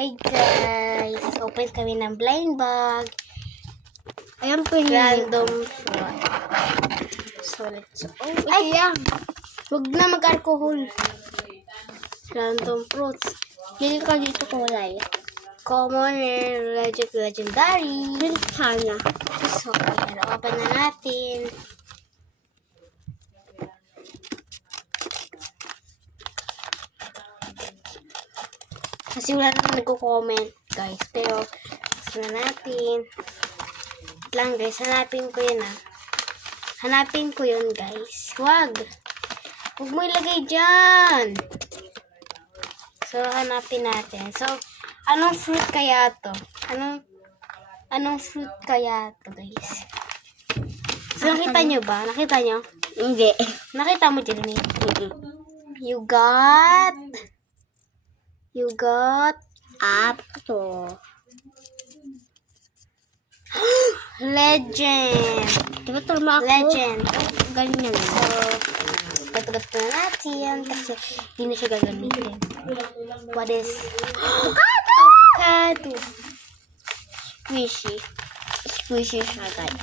Hi guys! Open kami ng blind bag. Ayan po yung Random fruit. So let's open. Ay, yan. Huwag na mag-alcohol. Random fruits. Hindi ka dito kulay. Common and legendary. Milk sana. So, open na natin. Kasi wala naman nagko-comment, guys. Pero, gusto na natin. Wait lang, guys. Hanapin ko yun, ah. Hanapin ko yun, guys. Huwag mo ilagay dyan. So, hanapin natin. So, anong fruit kaya to? Anong fruit kaya to, guys? So, nakita nyo ba? Nakita nyo? Hindi. Nakita mo, Jeremy? You got Apto. Legend. Diba tama ako? Legend. Ganyan. So, patugat na natin kasi hindi na siya gagamitin. What is? Avocado. Squishy. Squishy siya, guys.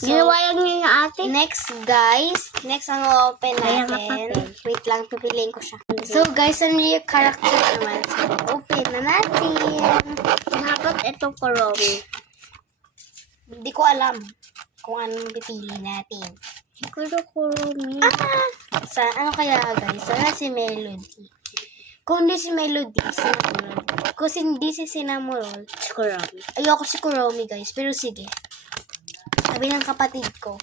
So, Ginawa lang niya yung ate. next, guys. Next, ang open Kaya natin. kapatid. Wait lang, pipiliin ko siya. So, guys, ano yung character naman? So, open na natin. Dapat ito Kuromi. Hindi ko alam kung anong pipili natin. Siguro Kuromi. Ano kaya, guys? Sana si Melody. Kung hindi si Melody, Cinnamoroll. Kung hindi si Cinnamoroll, Kuromi. ayoko si Kuromi, guys. Pero sige. Sabi ng kapatid ko,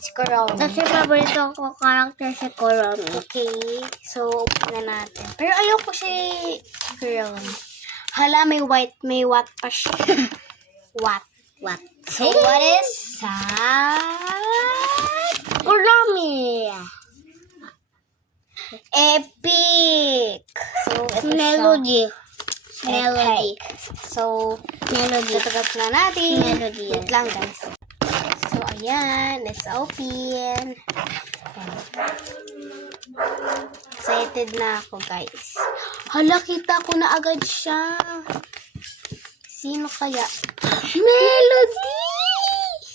si Kuromi. Kasi paborito ko karakter si Kuromi. Okay. So, open na natin. Pero ayoko si Kuromi. Hala, may what pa siya. What? So, what is Kuromi. Epic! So, ito Melody. siya. Melody. Epic. So, Melody. tatagat na natin. Melody. Wait lang, guys. So, ayan. Let's open. Ayan. Excited na ako, guys. Hala, kita ko na agad siya. Sino kaya? Melody!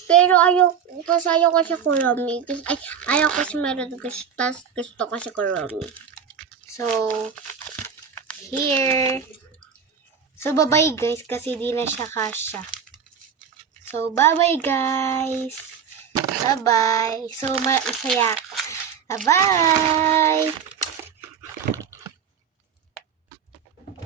Pero ayaw ko si Kuromi. Ayaw ko si Melody. Gusto ko si Kuromi. So, here. So, bye-bye, guys. Kasi di na siya kasya. So, bye-bye, guys. Bye-bye. So, masaya ako. Bye-bye!